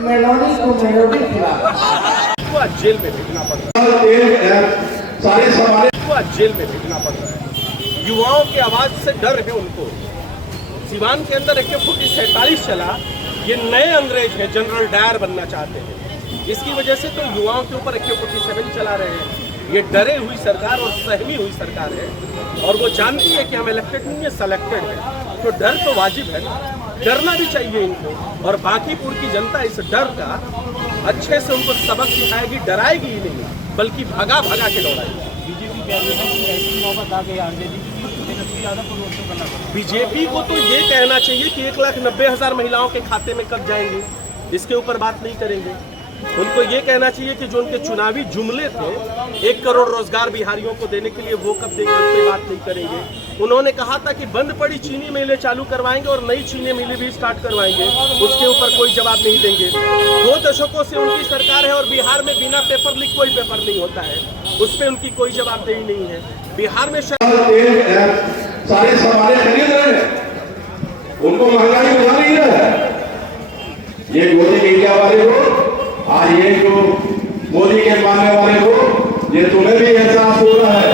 Melody को melody खिला jail में भेजना पड़ रहा है, सारे सवाल जेल में भेजना पड़ रहा है। युवाओं की आवाज से डर है उनको। सिवान के अंदर AK-47 चला, ये नए अंग्रेज हैं, जनरल डायर बनना चाहते हैं। इसकी वजह से तो युवाओं के ऊपर AK-47 चला रहे हैं। ये डरे हुई सरकार और सहमी हुई सरकार है, और वो जानती है कि हम इलेक्टेड नहीं है, सेलेक्टेड है। तो डर तो वाजिब है ना, डरना भी चाहिए इनको। और बांकीपुर की जनता इस डर का अच्छे से उनको सबक सिखाएगी, डराएगी ही नहीं, बल्कि भगा भगा के दौड़ाएगी। बीजेपी को तो ये कहना चाहिए कि 1,90,000 महिलाओं के खाते में कब जाएंगे, इसके ऊपर बात नहीं करेंगे। उनको ये कहना चाहिए कि जो उनके चुनावी जुमले थे 1 करोड़ रोजगार बिहारियों को देने के लिए, वो कब देंगे, उस पर बात नहीं करेंगे। उन्होंने कहा था कि बंद पड़ी चीनी मिलें चालू करवाएंगे और नई चीनी मिलें भी स्टार्ट करवाएंगे, उसके ऊपर कोई जवाब नहीं देंगे। 2 दशकों से उनकी सरकार है और बिहार में बिना पेपर लीक कोई पेपर नहीं होता है, उस पर उनकी कोई जवाबदेही नहीं है। बिहार में सारे सामान खरीद रहे हैं, उनको महंगाई बढ़ा रही है। ये मोदी मीडिया वाले को, आज ये जो मोदी के मानने वाले को, ये तुम्हें भी एहसास हो रहा है,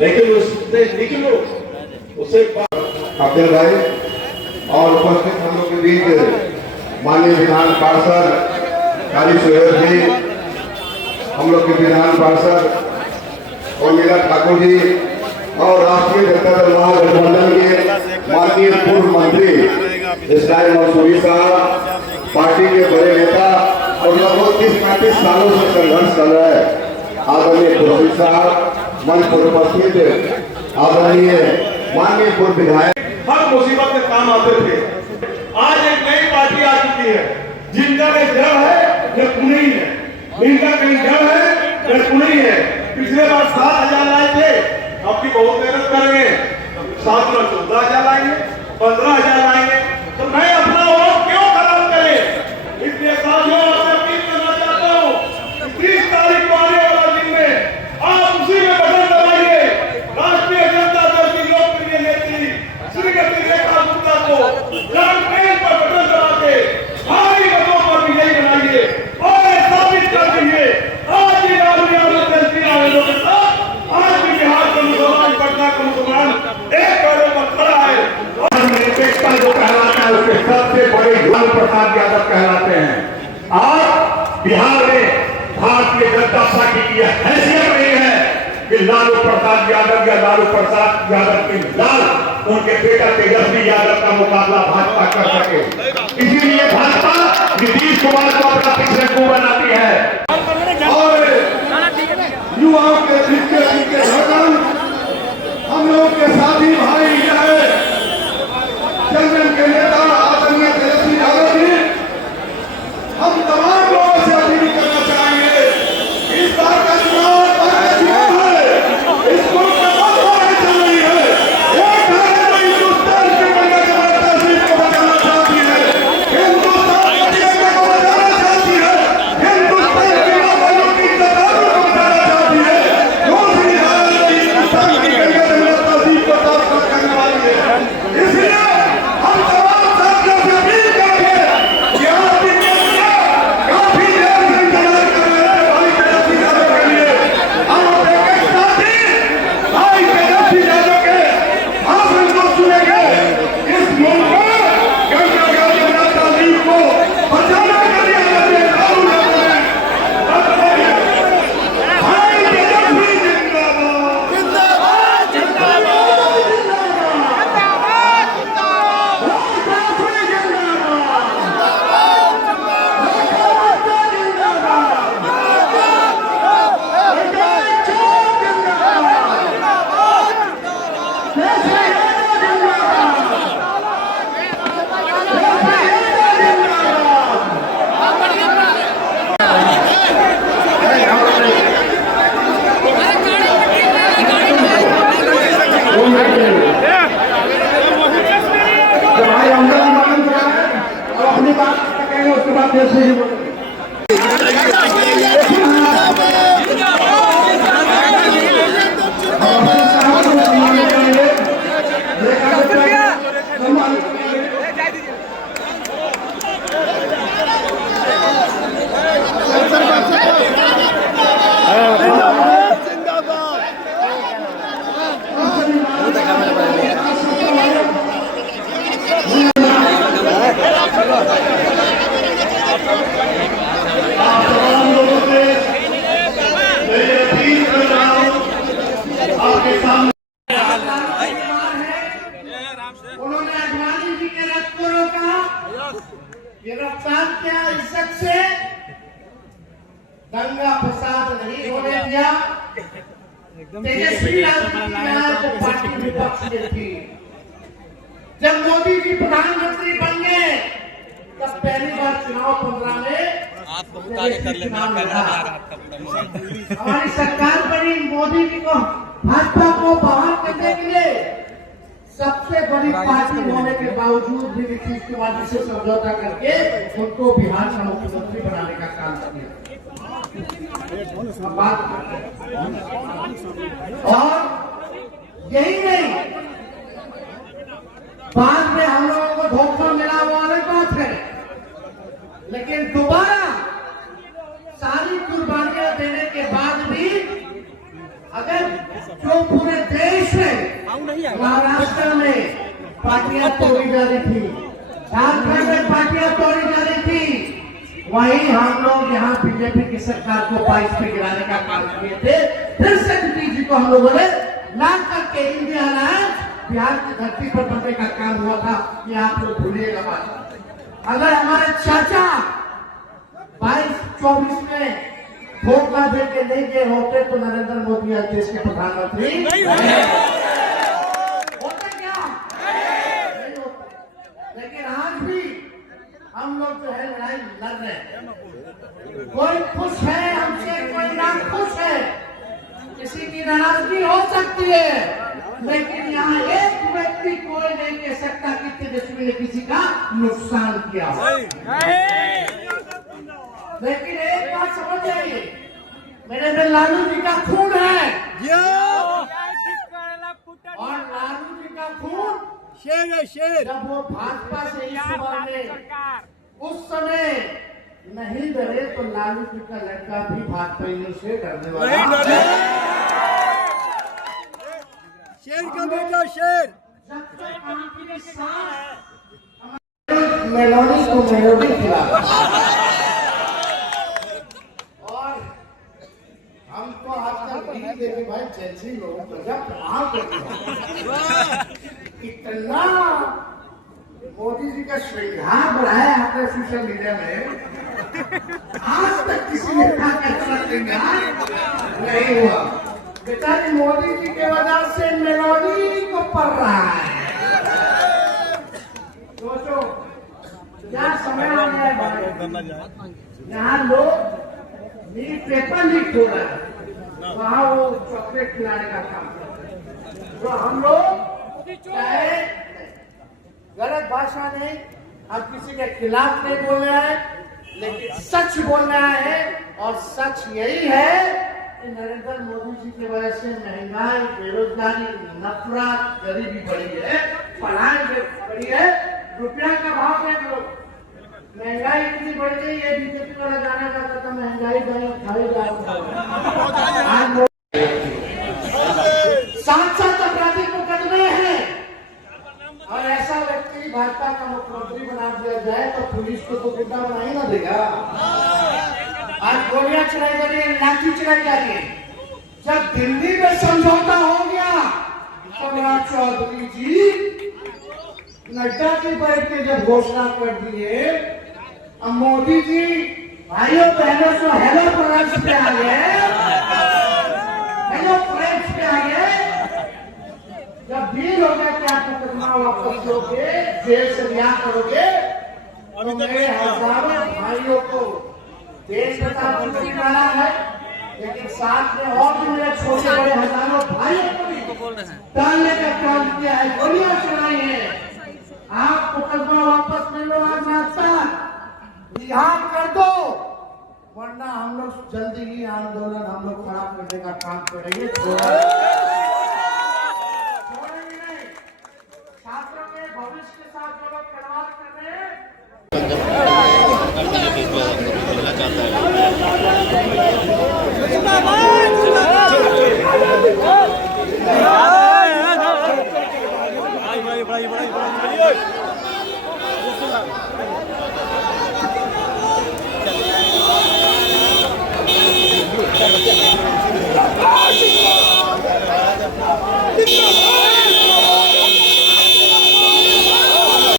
लेकिन उससे निकलो, उससे अब्दुल भाई और उपस्थित हम लोग के बीच माननीय विधान पार्षद काली सुहेल जी, हम लोग के विधान पार्षद और मीरा ठाकुर जी, और राष्ट्रीय जनता दल महागठबंधन के माननीय पूर्व मंत्री इस्लाम मंसूरी साहब, पार्टी के बड़े नेता और लगभग 30-35 सालों से संघर्ष कर रहे हैं आदरणीय खुर्शीद साहब, मंच पर उपस्थित आदरणीय माननीय पूर्व विधायक, हर मुसीबत में काम आते थे। आज एक नई पार्टी आ चुकी है, जिनका एक जड़ है जो पुणे है, जिनका कहीं जड़ है जो पुणे है। पिछले बार 7,000 लाए थे, अब की बहुत मेहनत करेंगे, 7 में 14,000 लाएंगे, 15,000 लाएंगे। तो मैं अपना वोट क्यों खराब करें? इसलिए साथियों आपसे अपील करना चाहता हूँ, 30 तारीख को आने वाला दिन में आप उसी में बटन दबाइए। राष्ट्रीय जनता दल की लोकप्रिय नेत्री श्रीमती रेखा गुप्ता को कैंपेन पर बटन दबा के भारी मतों पर विजयी बनाइए और साबित कर दीजिए आज ही आवेदनों के साथ आज भी बिहार का मुसलमान, पटना का मुसलमान एक पैरों पर खड़ा है। निरपेक्षता जो कहलाता है उसके सबसे बड़े लालू प्रसाद यादव कहलाते हैं। आज बिहार में भारतीय जनता पार्टी की हैसियत नहीं है कि लालू प्रसाद यादव या लालू प्रसाद यादव के लाल उनके बेटा तेजस्वी यादव का मुकाबला भाजपा कर सके। इसीलिए भाजपा नीतीश कुमार को अपना पिछड़ू बनाती है और युवाओं के पीछे धड़कन हम लोग के साथी भाई जनजन के नेता आदरणीय तेजस्वी यादव जी, हम तमाम लोगों से अपील करना चाहेंगे, इस बार का चुनाव है, इस मुल्क में बहुत लड़ाई चल रही है। एक लड़ाई तो हिंदुस्तान की गंगा जमुना तहजीब को बचाना चाहती है, हिंदुस्तान की गंगा को बचाना चाहती है, हिंदुस्तान की आवाज़ों की जतारों को बचाना चाहती है। दूसरी हालत हिंदुस्तान की गंगा जमुना तहजीब को ताकत करने वाली है। इसलिए हम तमाम साथियों से अपील करेंगे कि आप काफी देर से इंतजार कर रहे हैं भाई तेजस्वी यादव के लिए। आप एक साथी भाई तेजस्वी यादव के भाषण को सुनेंगे। इस मुल्क में गंगा जमुना तहजीब को बचाने के लिए राहुल यादव ने भाई तेजस्वी जिंदाबाद, जिंदाबाद, जिंदाबाद, अपनी बात कहेंगे उसके बाद तेजस्वी जी बोलेंगे। शांति इज्जत से दंगा फसाद नहीं होने दिया। तेजस्वी राजनीति को पार्टी विपक्ष में थी। जब मोदी जी प्रधानमंत्री बन गए तब पहली बार चुनाव 15 में हमारी सरकार बनी। मोदी जी को भाजपा को बाहर करने के लिए सबसे बड़ी पार्टी होने के बावजूद भी नीतीश कुमार जी से समझौता करके उनको बिहार का मुख्यमंत्री बनाने का काम किया। और यही नहीं, बाद में हम लोगों को धोखा मिला वो अलग बात है, लेकिन दोबारा सारी कुर्बानियां देने के बाद भी अगर जो पूरे देश में महाराष्ट्र में पार्टियां तोड़ी जा रही थी, झारखंड में पार्टियां तोड़ी जा रही थी, वहीं हम लोग यहाँ बीजेपी की सरकार को 22 पे गिराने का काम किए थे। फिर से नीतीश जी को हम लोगों ने ला करके इंडिया अलायंस बिहार की धरती पर बनने का काम हुआ था। ये आप लोग भूलिएगा बात। अगर हमारे चाचा 22-24 में वोट ना दे के नहीं गए होते तो नरेंद्र मोदी आज देश के प्रधानमंत्री नहीं होते क्या? नहीं होते। लेकिन आज भी हम लोग जो है लड़ाई लड़ रहे हैं। कोई खुश है हमसे, कोई ना खुश है, किसी की नाराजगी हो सकती है, लेकिन यहाँ एक व्यक्ति कोई नहीं कह सकता कि तेजस्वी ने किसी का नुकसान किया। लेकिन एक बात समझ जाइए, मेरे में लालू जी का खून है और लालू जी का खून शेर है, शेर। जब वो भाजपा से इस सभा में उस समय नहीं डरे तो लालू जी का लड़का भी भाजपा से डरने वाला शेर का बेटा शेर। मेलोडी को मेलोडी खिला और हमको आजकल नहीं देखे भाई जैसी लोगों को जब इतना मोदी जी का श्रृंगार बढ़ाया आपने सोशल मीडिया में, आज तक किसी ने कहा इतना श्रृंगार नहीं हुआ। बेटा जी मोदी जी के वजह से मेलोडी को पढ़ रहा है। सोचो क्या समय आ गया है, यहाँ लोग न्यूज पेपर लीक हो रहा है, वहाँ वो चॉकलेट खिलाने का काम। तो हम लोग चाहे गलत भाषा नहीं, हम किसी के खिलाफ नहीं बोल रहे हैं, लेकिन सच बोल रहा है। और सच यही है कि नरेंद्र मोदी जी की वजह से महंगाई, बेरोजगारी, नफरत, गरीबी बढ़ी है, पढ़ाई बढ़ी है, रुपया का भाव देख लो, महंगाई इतनी बढ़ गई है। बीजेपी वाला जाना चाहता था महंगाई खाई जा रहा, साथ अपराधी मुकदमे हैं और ऐसा व्यक्ति भाजपा का मुख्यमंत्री बना दिया जाए तो पुलिस को तो गुंडा बना ही ना देगा। आज गोलियां चलाई जा रही है, लाठी चलाई जा रही है। जब दिल्ली में समझौता हो गया सम्राट चौधरी जी नड्डा जी बैठ के जब घोषणा कर दिए, अब मोदी जी भाइयों बहनों से हेलो फ्रेंड्स पे आ गए, हेलो फ्रेंड्स पे आ गए। जब डील हो गया कि आप मुकदमा वापस लोगे, जेल से रिहा करोगे, तो मेरे हजारों भाइयों को देश बचा मुक्ति डाला है, लेकिन साथ में और भी मेरे छोटे बड़े हजारों भाइयों को भी डालने का काम किया है, गोलियां चलाई है। आप मुकदमा वापस ले लो, आज नाश्ता रिहा कर दो, वरना हम लोग जल्दी ही आंदोलन हम लोग खराब करने का काम करेंगे।